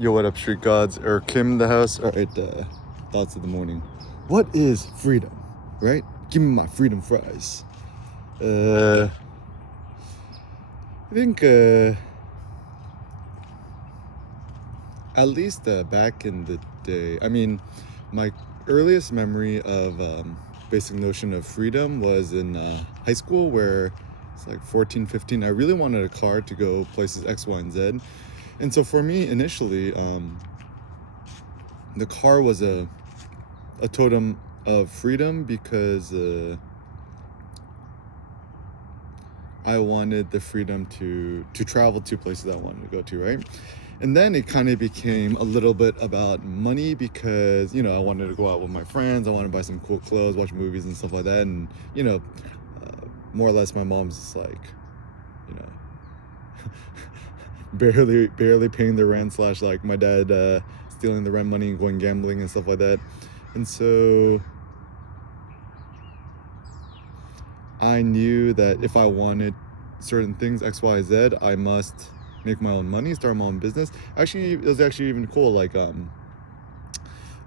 Yo, what up, street gods? Eric Kim in the house. All right, thoughts of the morning. What is freedom, right? Give me my freedom fries. I think at least back in the day, I mean, my earliest memory of basic notion of freedom was in high school, where it's like 14, 15. I really wanted a car to go places X, Y, and Z. And so for me, initially, the car was a totem of freedom, because I wanted the freedom to travel to places I wanted to go to, right? And then it kind of became a little bit about money, because, I wanted to go out with my friends. I wanted to buy some cool clothes, watch movies and stuff like that. And, more or less my mom's just like, you know, barely paying the rent, slash like my dad stealing the rent money and going gambling and stuff like that. And so I knew that if I wanted certain things, X, Y, Z, I must make my own money, start my own business. Actually, it was actually even cool. Like, I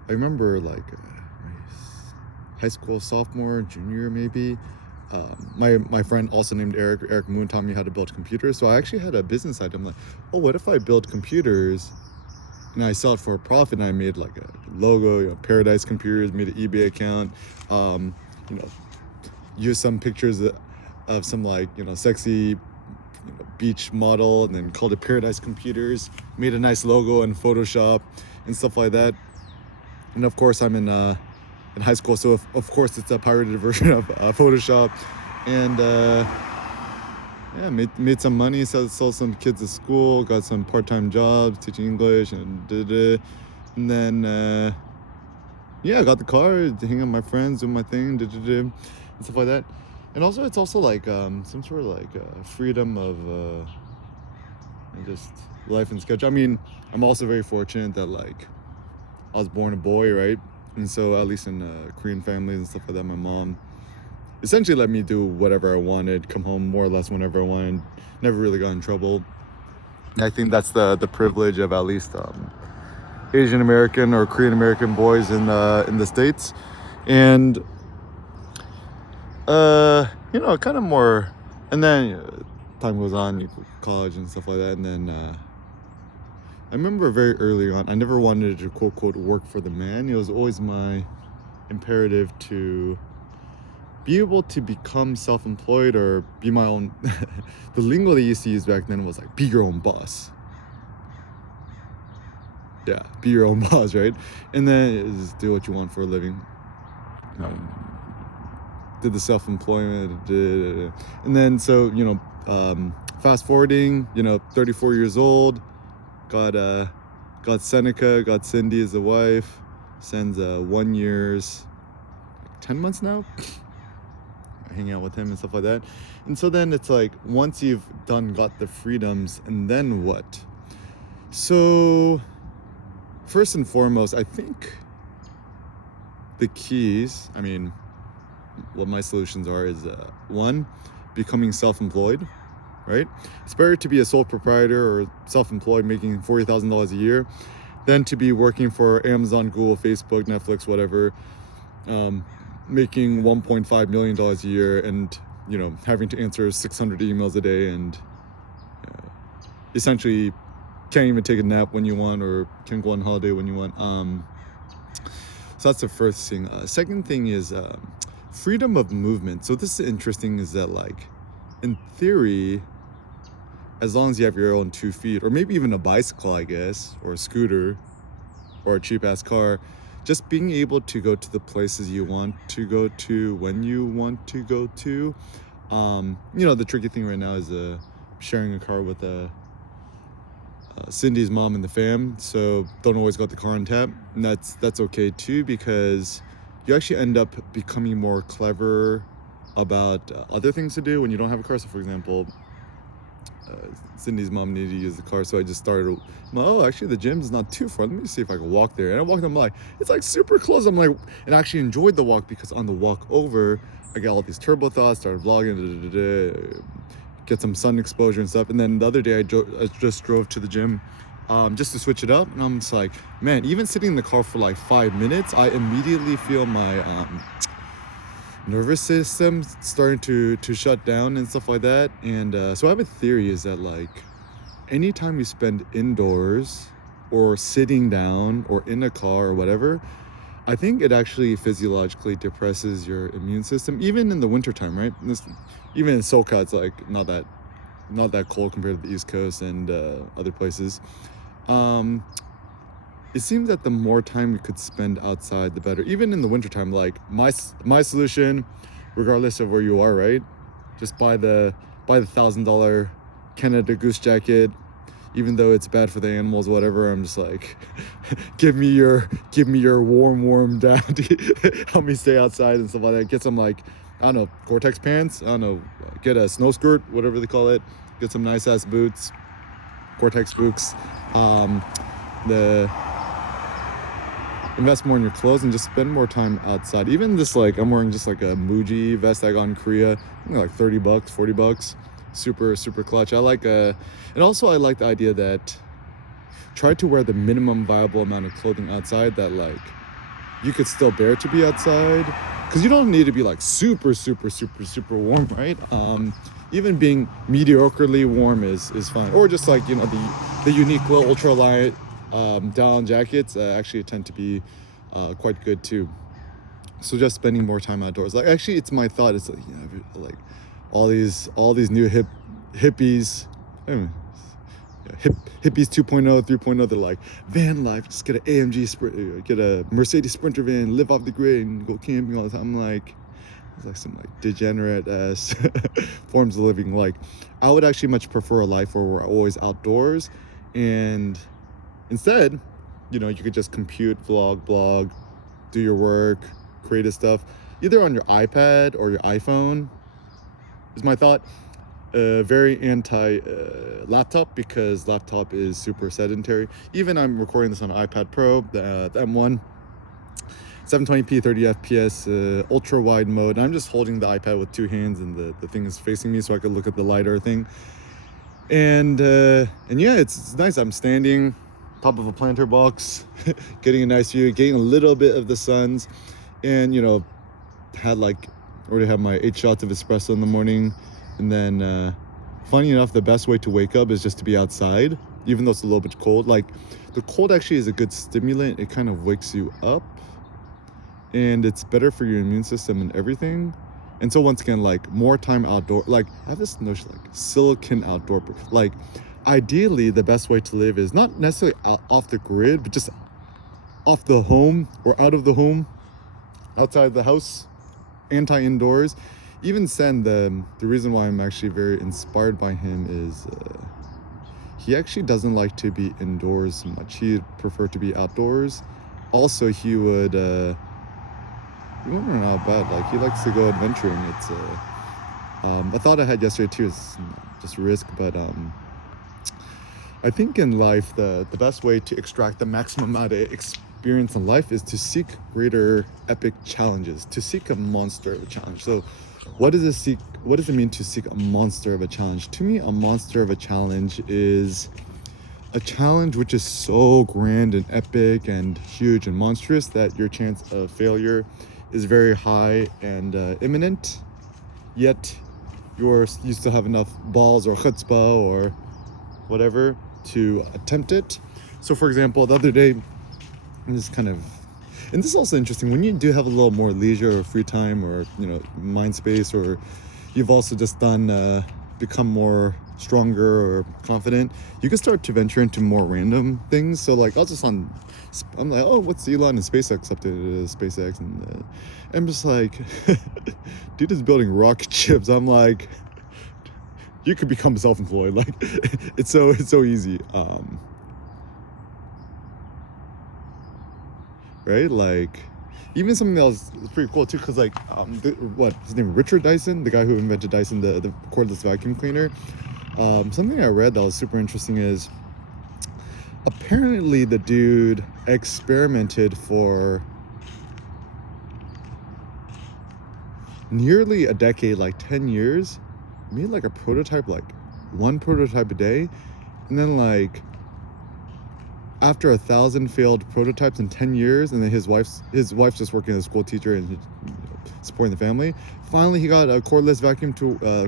remember like high school sophomore, junior maybe. My friend, also named Eric Moon, taught me how to build computers. So I actually had a business idea. I'm like, oh, what if I build computers and I sell it for a profit? And I made like a logo, Paradise Computers, made an eBay account, use some pictures of some like, sexy, beach model, and then called it Paradise Computers, made a nice logo in Photoshop and stuff like that. And of course, I'm in high school, so of course it's a pirated version of Photoshop. And made some money, sold some kids at school, got some part-time jobs teaching English, and then I got the car, hang out with my friends, do my thing, and stuff like that. And also, it's also like some sort of like freedom of just life and schedule. I mean, I'm also very fortunate that like I was born a boy, right? And so at least in Korean families and stuff like that, my mom essentially let me do whatever I wanted, come home more or less whenever I wanted, never really got in trouble. I think that's the privilege of at least Asian American or Korean American boys in the States. And kind of more, and then time goes on, you go to college and stuff like that. And then I remember very early on, I never wanted to quote work for the man. It was always my imperative to be able to become self-employed or be my own. The lingo they used to use back then was like, be your own boss. Yeah, be your own boss, right? And then just do what you want for a living. Did the self-employment, and then so fast forwarding, 34 years old, got Seneca, got Cindy as a wife, sends 1 year's 10 months now, hanging out with him and stuff like that. And so then it's like, once you've got the freedoms, and then what? So first and foremost, I think the keys, what my solutions are is one, becoming self-employed, right? It's better to be a sole proprietor or self-employed making $40,000 a year than to be working for Amazon, Google, Facebook, Netflix, whatever, making $1.5 million a year and having to answer 600 emails a day, and essentially can't even take a nap when you want, or can go on holiday when you want. So that's the first thing. Second thing is freedom of movement. So this is interesting, is that like in theory, as long as you have your own 2 feet, or maybe even a bicycle, I guess, or a scooter, or a cheap ass car, just being able to go to the places you want to go to when you want to go to. The tricky thing right now is sharing a car with Cindy's mom and the fam, so don't always got the car on tap, and that's okay too, because you actually end up becoming more clever about other things to do when you don't have a car. So for example, Cindy's mom needed to use the car, so I just started, actually the gym is not too far, let me see if I can walk there. And I walked, I'm like, it's like super close. I'm like, and I actually enjoyed the walk, because on the walk over, I got all these turbo thoughts, started vlogging, get some sun exposure and stuff. And then the other day I just drove to the gym just to switch it up. And I'm just like, man, even sitting in the car for like 5 minutes, I immediately feel my nervous system starting to shut down and stuff like that. And so I have a theory is that like anytime you spend indoors or sitting down or in a car or whatever, I think it actually physiologically depresses your immune system, even in the wintertime, right? Even in SoCal, it's like not that cold compared to the East Coast and other places. It seems that the more time we could spend outside, the better. Even in the wintertime, like my solution, regardless of where you are, right? Just buy the $1,000 Canada Goose jacket, even though it's bad for the animals, whatever. I'm just like, give me your warm down to help me stay outside and stuff like that. Get some like, I don't know, Gore-Tex pants. I don't know, get a snow skirt, whatever they call it. Get some nice ass boots, Gore-Tex boots. Invest more in your clothes and just spend more time outside. Even this, like, I'm wearing just like a Muji vest I got in Korea, like $30, $40. Super clutch. I like and also I like the idea that try to wear the minimum viable amount of clothing outside that like you could still bear to be outside, because you don't need to be like super warm, right? Even being mediocrely warm is fine. Or just like, you know, the Uniqlo ultralight down jackets actually tend to be quite good too. So just spending more time outdoors. Like, actually, it's my thought. It's like, you know, like all these new hippies, hippies 2.0, 3.0. They're like, van life. Just get an AMG Sprint, get a Mercedes Sprinter van, live off the grid, and go camping all the time. I'm like, it's like some like degenerate ass forms of living. Like, I would actually much prefer a life where we're always outdoors, and instead, you know, you could just compute, vlog, blog, do your work, creative stuff, either on your iPad or your iPhone, is my thought. Very anti laptop, because laptop is super sedentary. Even I'm recording this on an iPad Pro, the M1, 720p, 30 FPS, ultra wide mode. I'm just holding the iPad with two hands, and the thing is facing me so I could look at the LiDAR thing. And yeah, it's nice. I'm standing top of a planter box, getting a nice view, getting a little bit of the suns, and, you know, already had my 8 shots of espresso in the morning. And then funny enough, the best way to wake up is just to be outside, even though it's a little bit cold. Like, the cold actually is a good stimulant. It kind of wakes you up, and it's better for your immune system and everything. And so once again, like, more time outdoor. Like, I have this notion, like, silicon outdoor, like, ideally the best way to live is not necessarily off the grid, but just off the home or out of the home, outside the house, indoors. Even Sen, the reason why I'm actually very inspired by him is he actually doesn't like to be indoors much. He'd prefer to be outdoors. Also, he would you wonder how bad, like, he likes to go adventuring. It's a thought I had yesterday too, is just risk, but I think in life the best way to extract the maximum amount of experience in life is to seek greater epic challenges, to seek a monster of a challenge. So what does it mean to seek a monster of a challenge? To me, a monster of a challenge is a challenge which is so grand and epic and huge and monstrous that your chance of failure is very high and imminent, yet you still have enough balls or chutzpah or whatever to attempt it. So for example, the other day, and this is also interesting, when you do have a little more leisure or free time, or, you know, mind space, or you've also just become more stronger or confident, you can start to venture into more random things. So like, I'm like, oh, what's Elon and SpaceX up to? SpaceX, and I'm just like, dude is building rocket ships. I'm like, you could become self-employed. Like, it's so easy. Right? Like, even something else is pretty cool too, because like, his name, Richard Dyson, the guy who invented Dyson, the cordless vacuum cleaner. Something I read that was super interesting is, apparently the dude experimented for nearly a decade, like 10 years, made like a prototype, like one prototype a day, and then like after 1,000 failed prototypes in 10 years, and then his wife's just working as a school teacher and supporting the family. Finally, he got a cordless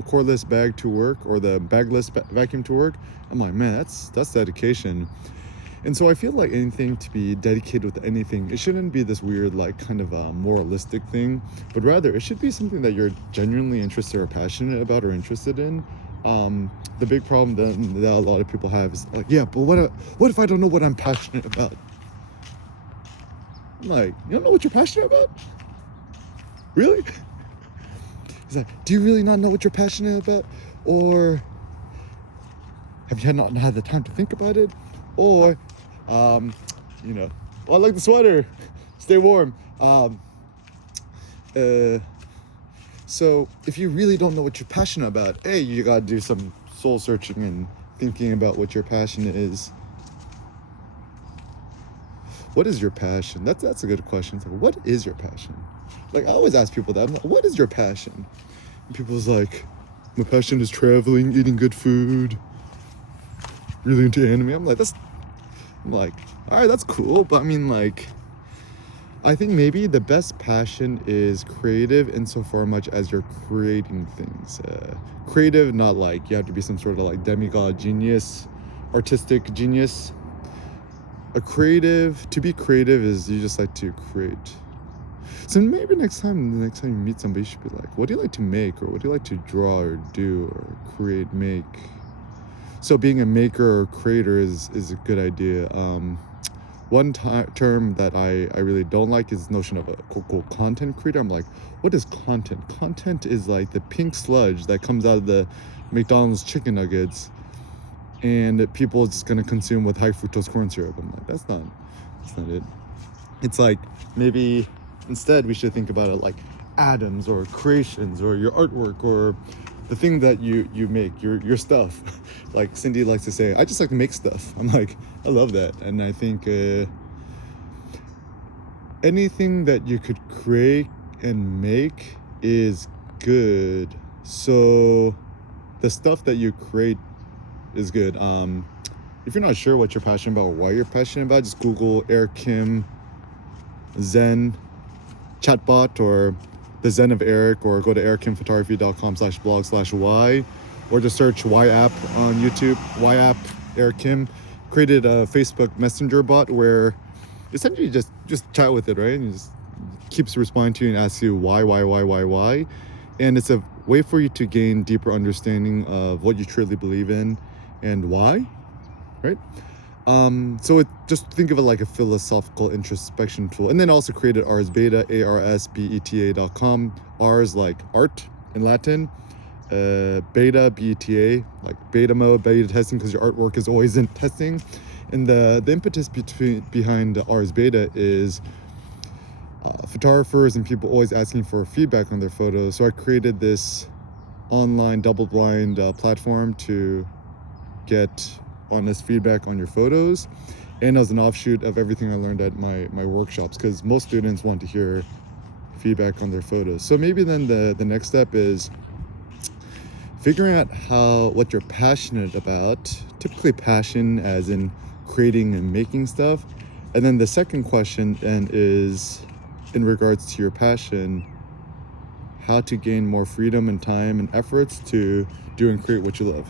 cordless bag to work, or the bagless vacuum to work. I'm like, man, that's dedication. And so I feel like anything to be dedicated with anything, it shouldn't be this weird, like, kind of a moralistic thing, but rather it should be something that you're genuinely interested or passionate about or interested in. The big problem that a lot of people have is like, yeah, but what if I don't know what I'm passionate about? I'm like, you don't know what you're passionate about? Really? He's like, do you really not know what you're passionate about? Or have you not had the time to think about it? Or, you know, oh, I like the sweater, stay warm. So if you really don't know what you're passionate about, you gotta do some soul searching and thinking about what your passion is. What is your passion? That's a good question. So what is your passion? Like, I always ask people that. I'm like, what is your passion? And people's like, my passion is traveling, eating good food, really into anime. I'm like, all right, that's cool. But I mean, like, I think maybe the best passion is creative insofar much as you're creating things. Creative, not like you have to be some sort of like demigod genius, artistic genius. To be creative is you just like to create. So maybe next time you meet somebody, you should be like, what do you like to make? Or what do you like to draw or do or create, make? So being a maker or creator is a good idea. One term that I really don't like is the notion of a quote content creator. I'm like, what is content? Content is like the pink sludge that comes out of the McDonald's chicken nuggets and people are just gonna consume with high fructose corn syrup. I'm like, that's not it. It's like, maybe instead we should think about it like atoms or creations or your artwork or the thing that you make, your stuff. Like Cindy likes to say, I just like to make stuff. I'm like, I love that. And I think anything that you could create and make is good. So the stuff that you create is good. If you're not sure what you're passionate about or why you're passionate about, just Google Eric Kim Zen chatbot or the Zen of Eric, or go to ericKimPhotography.com/blog/y, or just search Y app on YouTube. Y app Eric Kim created a Facebook Messenger bot where essentially just chat with it, right? And it just keeps responding to you and asks you why, and it's a way for you to gain deeper understanding of what you truly believe in and why, right? So just think of it like a philosophical introspection tool. And then also created Ars Beta, ARSBETA.com. Ars like art in Latin. Beta, BETA, like beta mode, beta testing, because your artwork is always in testing. And the impetus behind Ars Beta is photographers and people always asking for feedback on their photos. So I created this online double-blind platform to get honest feedback on your photos, and as an offshoot of everything I learned at my workshops, because most students want to hear feedback on their photos. So maybe then the next step is figuring out what you're passionate about, typically passion as in creating and making stuff. And then the second question then is, in regards to your passion, how to gain more freedom and time and efforts to do and create what you love.